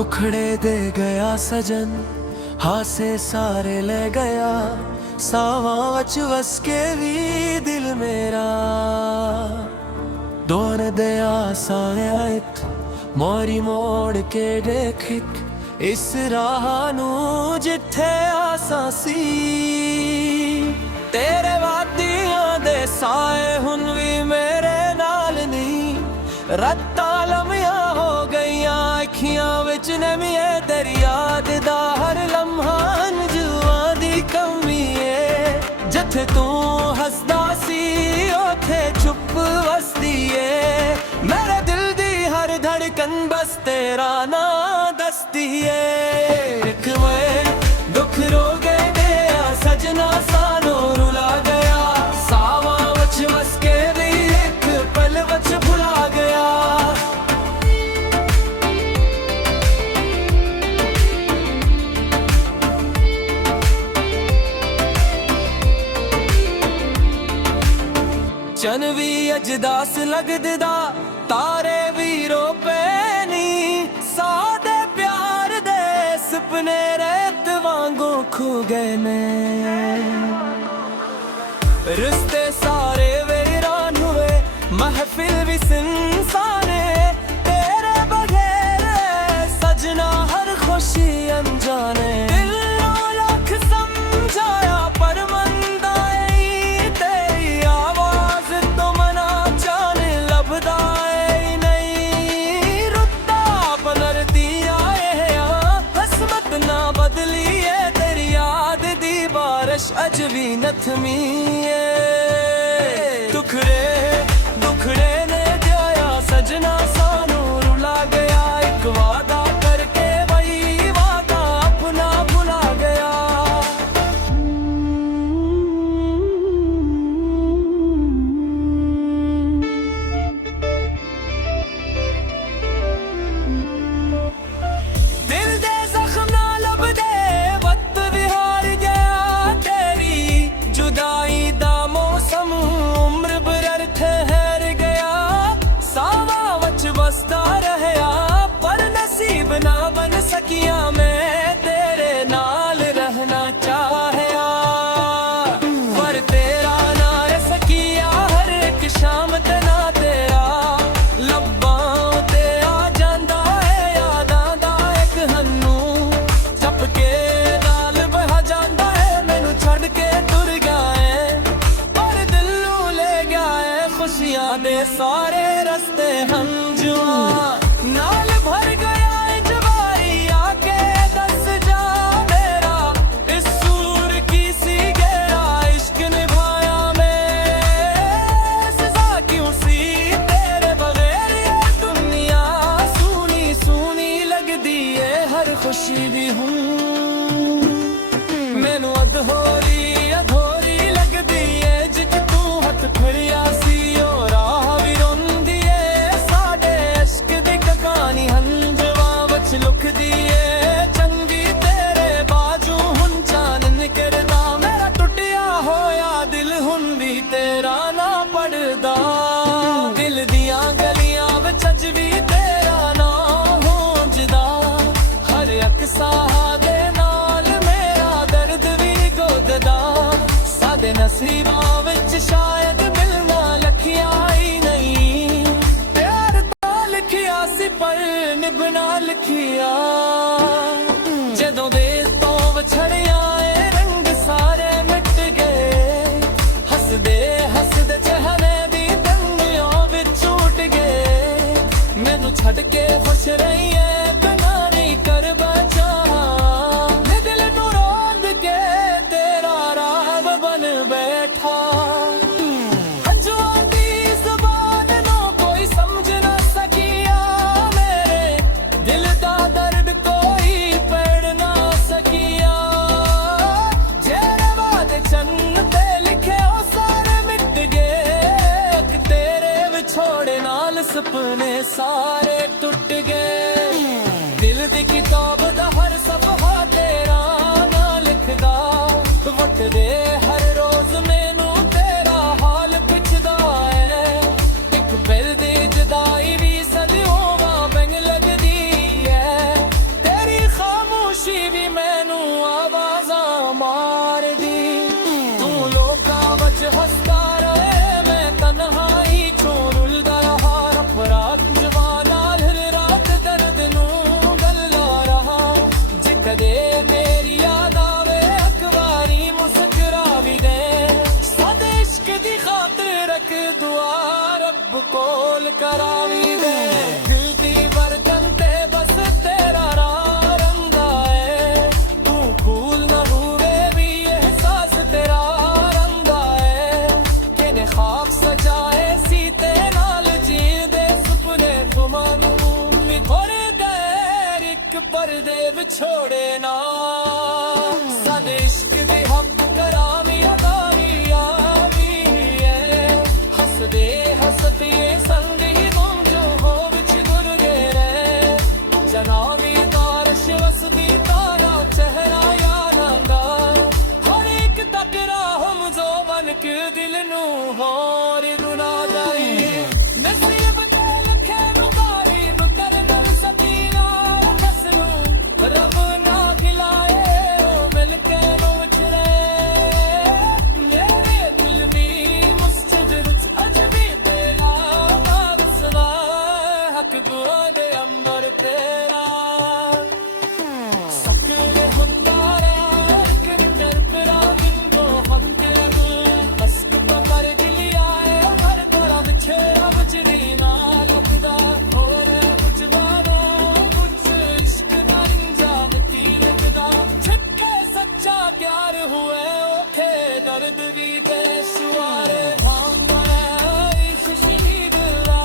दुखड़े दे गया सजन, हासे सारे ले गया, सावां वच वस के भी दिल मेरा। दोन दया साया इत मोरी मोड़ के देखिक, इस राह नू जिथे आसां सी। तेरे वादियां दे साए हुन भी मेरे नाल नहीं, रत्तां लम्हियां हो गईयां अखियां विच नमिए। तेरी याद दा हर लम्हा जुआं दी कमी है, जिथे तू हसदा सी उथे चुप वसदी है। मेरे दिल दी हर धड़कन बस तेरा ना दसदी है। एक मैं दुख रोगे गया सजना सानो रुला गया, सावां वच वस के भी एक पल वच भुला गया। चन भी अजदास लगदा, तारे भी रो पैनी, सादे प्यार दे सपने रेत वांगू खो गए ने। रिश्ते सारे वीरान हुए, महफिल भी सुनसाने, तेरे बगैर सजना हर खुशी अनजाने। दिलों लाख समझाया पर मंदा ही तेरी आवाज तो मना जाने लभदा है नहीं। रुत्ता पलरती आए हसमत ना बदली है, तेरी याद दी बारिश अज भी न थमी है। दुखड़े ने जाया सजना सानू रुला गया, एक वादा करके वही वादा अपना भुला गया। दिल दे जख्म ना लभदे वक्त विहार गया, तेरी जुदाई दा मौसम उम्र भर ठहर गया। सावा वच बसदा रहया पर नसीब ना बन सकिया, मैं तेरे नाल रहना चाहया पर तेरा ना रह सकिया। हर एक शाम तना तेरा लब्बां ते आ जांदा है, यादां दा एक हन्नू चपके नाल बह जांदा है। मैनू छड़ के तुर गया है पर दिल नू ले गया है, खुशियां दे सारे रस्ते हंजुआं नाल भर गया है। जवाई आके दस जा मेरा, इस सूर की सी गहरा इश्क निभाया मैं। सजा क्यों सी तेरे बगैर ये दुनिया, सूनी सूनी लगदी है हर खुशी भी हूँ। मैनू अधोरी लगदी है जिच तू हथ फड़िया सी, ओ राह भी रोंदी है साडे इश्क दी कहानी हंजवां वच लुकदी है। चंगी तेरे बाजू हुन चानन करदा, मेरा टुटिया होया दिल हुन भी तेरा ना पड़दा। दिल दियां गलियां विच अज भी तेरा ना होंजदा, हर एक साह दे नाल मेरा दर्द भी गोददा। सादे नसीबां विच शायद मिलना लखिया ही नहीं, प्यार तां लिखिया सी पर निभना लिखिया। जदों दे तो विछड़िया ए रंग सारे मिट गए, हसदे हसदे चेहरे दी दंगियों विच उठ गए। मैनू छड़ के खुश रही है कनानी कर बचा, दिल नू रोंद के तेरा राह बन बैठा। हंजुआं दी ज़ुबान नू कोई समझ ना सकिया, मेरे दिल दा दर्द ਕਦੇ ਮੇਰੀ ਯਾਦ ਆਵੇ ਅਕਵਾਰੀ ਮੁਸਕਰਾ ਵੀ ਦੇ ਸਾਡੇ ਇਸ਼ਕ ਦੀ ਖਾਤਰ ਰੱਖ ਦੁਆ ਰੱਬ ਕੋਲ ਕਰਾਵੀ ਦੇ ਦਿਲ ਦੀ ਬਰਤਨ ਤੇ ਬਸ ਤੇਰਾ ਰਾਹ ਰੰਗਾ ਏ ਤੂੰ ਭੂਲ ਨਾ ਹੋਵੇ ਵੀ ਅਹਿਸਾਸ ਤੇਰਾ ਰੰਗਾ ਏ ਕਿਨੇ ਖਾਬ ਸਜਾਏ ਸੀ ਤੇ ਨਾਲ ਜੀਂਦੇ ਸੁਪਨੇ ਗੁਮਾਂ ਨੂੰ ਵੀ ਥੋੜੇ ਗਏ ਇੱਕ ਪਰਦੇ ਵਿਛੋੜੇ ਨਾ ਸਾਡੇ ਇਸ਼ਕ ਦੇ ਹੱਕ ਕਰਾਵੀ ਅਦਾਰੀ ਆਵੀ ਏ ਹੱਸਦੇ ਹੱਸਦੇ ਸੰਗ ਹੀ ਗੁੰਮ ਜੋ ਹੋ ਵਿੱਚ ਗੁਰ ਗਏ ਰੇ ਜਨਾਵੀ ਤਾਰਸ਼ ਵਸਦੀ ਤਾਰਾ ਚਿਹਰਾ ਯਾਰਾਂ ਦਾ ਹਰ ਇੱਕ ਤਕਰਾ ਹਮ ਜੋ ਮਨ ਕੇ ਦਿਲ ਨੂੰ ਹੋਰ ਗੁਨਾਹਦਾਰੀ ਨਸੀਬ ਤੇ ਲਖੇ ਨੂੰ ਤਾਰੀਫ ਕਰਨ ਸਕੀਨਾ ਕਸ ਨੂੰ ਰੱਬ ਨਾ ਖਿਲਾਏ ਉਹ ਮਿਲ ਕੇ ਵਿਛੜੇ ਮੇਰੇ ਦਿਲ ਦੀ ਮਸਜਿਦ ਵਿੱਚ ਅਜਬੀ ਤੇਰਾ ਵਸਵਾ ਹੱਕ ਦੁਆ ਦੇ ਅੰਬਰ ਤੇਰਾ ਸੱਕਰੇ ਹੁੰਦਾ ਰੇ ਕਿੰਦਰ ਪਰਾ ਬਿੰਦੋ ਹਮ ਕੇ ਅਸਕ ਪਰ ਗਿਲਿਆ ਏ ਹਰ ਤਰ੍ਹਾਂ ਵਿਛੜਾ ਵਿਚੜੀ ਨਾ ਲੱਗਦਾ ਹੋਰ ਕੁਝ ਮਾਨੋ ਕੁਝ ਇਸ਼ਕ ਦਾ ਰਿੰਜਾ ਮਿੱਟੀ ਲੱਗਦਾ ਛੱਕੇ ਸੱਚਾ ਪਿਆਰ ਹੋਏ ਔਖੇ ਦਰਦ ਵੀ ਬੇਸ਼ੁਮਾਰੇ ਵਾਂਗਰੇ ਖੁਸ਼ੀ ਦਿਲਾ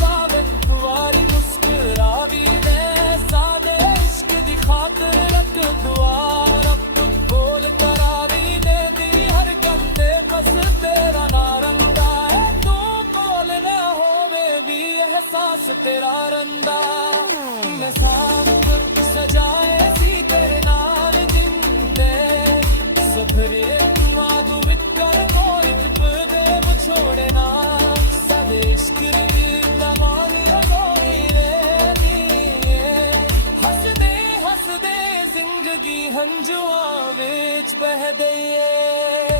ਬਾਵੇ ਦੁਆਰੀ ਮੁਸਕਰਾ ਵੀ ਦੇ ਸਾਦੇ ਇਸ਼ਕ ਦੀ ਖਾਤਰ ਰੱਖ ਦੁਆ ਰੱਬ ਕੋਲ ਕਰਾਵੀ ਦੇ ਦੀ ਹਰ ਕੰਦੇ ਬਸ ਤੇਰਾ ਨਾ ਰੰਦਾ ਏ ਤੂੰ ਕੋਲ ਨਾ ਹੋਵੇ ਵੀ ਅਹਿਸਾਸ ਤੇਰਾ ਰੰਦਾ ਨਿਸਾਬ ਸਜਾਏ ਸੀ ਤੇਰੇ ਨਾਲ ਜਿੰਦੇ ਸਫਰੇ ਮਾਦੂ ਵਿਕਰ ਕੋਈ ਟਪਦੇ ਵਿਛੋੜੇ ਨਾ ਸਾਡੇ ਇਸ਼ਕ ਦਾ ਮਾਨੀਆ ਕੋਈ ਰੇ ਹੱਸਦੇ ਹੱਸਦੇ ਜ਼ਿੰਦਗੀ ਹੰਝੂਆਂ ਵਿੱਚ ਬਹਿ ਦਈਏ